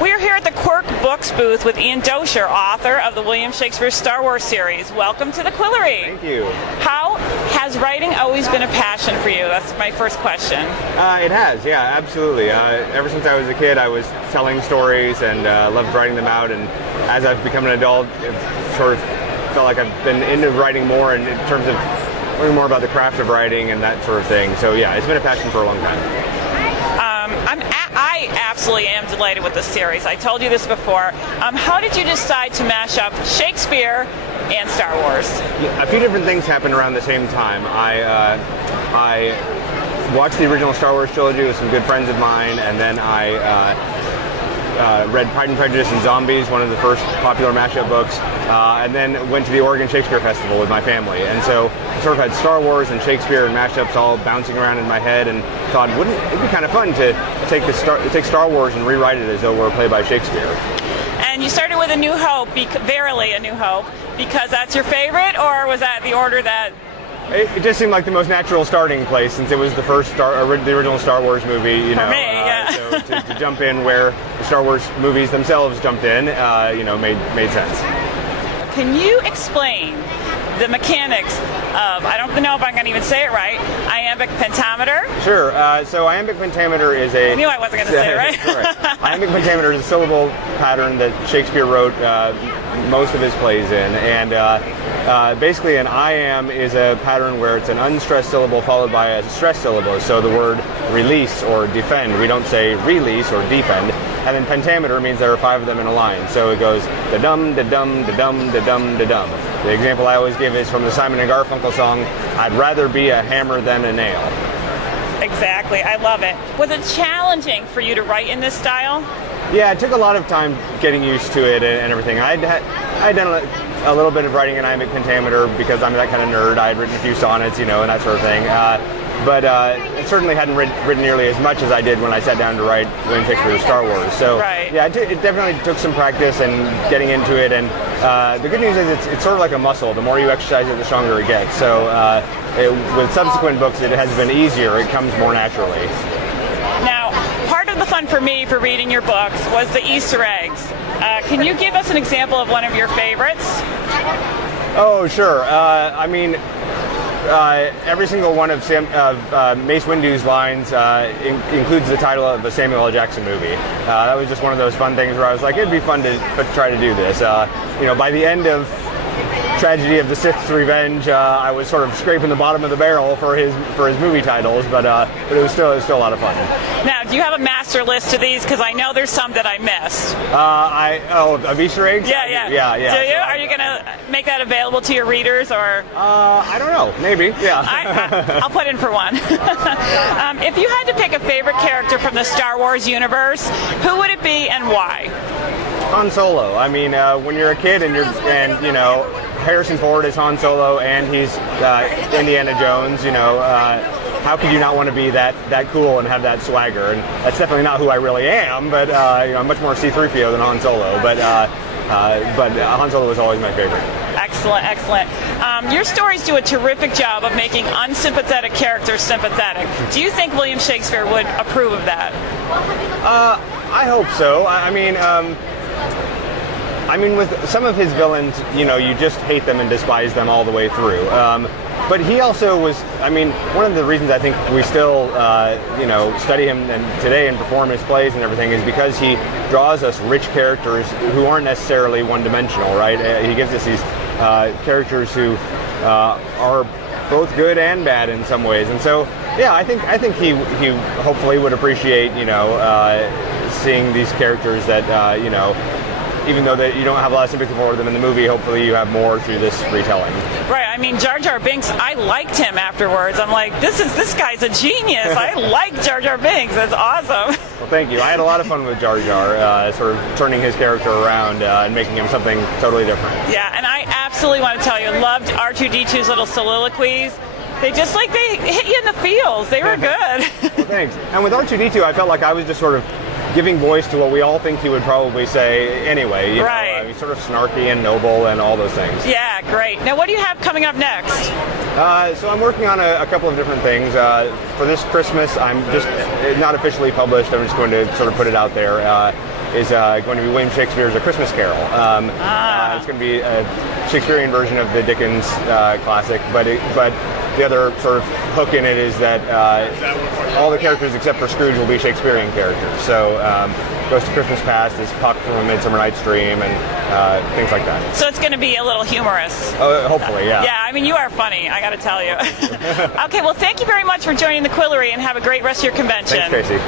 We are here at the Quirk Books booth with Ian Doescher, author of the William Shakespeare Star Wars series. Welcome to the Qwillery. Thank you. How has writing always been a passion for you? That's my first question. It has, yeah, absolutely. Ever since I was a kid, I was telling stories and loved writing them out. And as I've become an adult, it sort of felt like I've been into writing more in terms of learning more about the craft of writing and that sort of thing. So yeah, it's been a passion for a long time. I absolutely am delighted with this series. I told you this before. How did you decide to mash up Shakespeare and Star Wars? A few different things happened around the same time. I watched the original Star Wars trilogy with some good friends of mine, and then I read Pride and Prejudice and Zombies, one of the first popular mashup books, and then went to the Oregon Shakespeare Festival with my family. And so I sort of had Star Wars and Shakespeare and mashups all bouncing around in my head, and thought, wouldn't it be kind of fun to take Star Wars and rewrite it as though we're played by Shakespeare? And you started with A New Hope, verily A New Hope, because that's your favorite, or was that the order that... It just seemed like the most natural starting place, since it was the first the original Star Wars movie. You know, for me, yeah. So to jump in where the Star Wars movies themselves jumped in, made sense. Can you explain the mechanics of, I don't know if I'm going to even say it right, iambic pentameter? Sure. So iambic pentameter is a... I knew I wasn't going to say it right. Right. Iambic pentameter is a syllable pattern that Shakespeare wrote most of his plays in, and basically an iamb is a pattern where it's an unstressed syllable followed by a stressed syllable. So the word release or defend, we don't say release or defend. And then pentameter means there are 5 of them in a line. So it goes da-dum, da-dum, da-dum, da-dum, da-dum. The example I always give is from the Simon and Garfunkel song, I'd rather be a hammer than a nail. Exactly, I love it. Was it challenging for you to write in this style? Yeah, it took a lot of time getting used to it and everything. I'd done a little bit of writing in iambic pentameter because I'm that kind of nerd. I had written a few sonnets, and that sort of thing. But it certainly hadn't written nearly as much as I did when I sat down to write William Shakespeare's Star Wars. So right. Yeah, it definitely took some practice and getting into it. And the good news is it's sort of like a muscle. The more you exercise it, the stronger it gets. So with subsequent books, it has been easier. It comes more naturally. Now, part of the fun for me for reading your books was the Easter eggs. Can you give us an example of one of your favorites? Oh, sure. Every single one of Mace Windu's lines includes the title of a Samuel L. Jackson movie. That was just one of those fun things where I was like, it'd be fun to try to do this. By the end of Tragedy of the Sith's Revenge, I was sort of scraping the bottom of the barrel for his movie titles, but it was still a lot of fun. Now, do you have a master list of these? Because I know there's some that I missed. Of Easter eggs? Yeah. Do you? Are you going to make that available to your readers, or? I don't know. Maybe. Yeah. I'll put in for one. If you had to pick a favorite character from the Star Wars universe, who would it be and why? Han Solo. I mean, when you're a kid and Harrison Ford is Han Solo and he's Indiana Jones, how could you not want to be that cool and have that swagger? And that's definitely not who I really am, but I'm much more C-3PO than Han Solo. But Han Solo was always my favorite. Excellent. Your stories do a terrific job of making unsympathetic characters sympathetic. Do you think William Shakespeare would approve of that? I hope so. I mean, with some of his villains, you just hate them and despise them all the way through. But he also was, one of the reasons I think we still, study him today and perform his plays and everything is because he draws us rich characters who aren't necessarily one-dimensional, right? He gives us these characters who are both good and bad in some ways. And so, yeah, I think he hopefully would appreciate, seeing these characters that, even though that you don't have a lot of sympathy for them in the movie, hopefully you have more through this retelling. Right. Jar Jar Binks, I liked him afterwards. I'm like, this guy's a genius. I like Jar Jar Binks. That's awesome. Well, thank you. I had a lot of fun with Jar Jar, sort of turning his character around and making him something totally different. Yeah, and I absolutely want to tell you, loved R2-D2's little soliloquies. They hit you in the feels. They were good. Well, thanks. And with R2-D2, I felt like I was just sort of giving voice to what we all think he would probably say anyway. Right. He's sort of snarky and noble and all those things. Yeah, great. Now, what do you have coming up next? So I'm working on a couple of different things. For this Christmas, I'm just not officially published. I'm just going to sort of put it out there. is going to be William Shakespeare's A Christmas Carol. It's going to be a Shakespearean version of the Dickens classic, but the other sort of hook in it is that all the characters except for Scrooge will be Shakespearean characters. So Ghost of Christmas Past is Puck from A Midsummer Night's Dream and things like that. So it's going to be a little humorous. Hopefully, yeah. Yeah, I mean, you are funny, I got to tell you. Okay, well, thank you very much for joining the Qwillery, and have a great rest of your convention. Thanks, Tracy.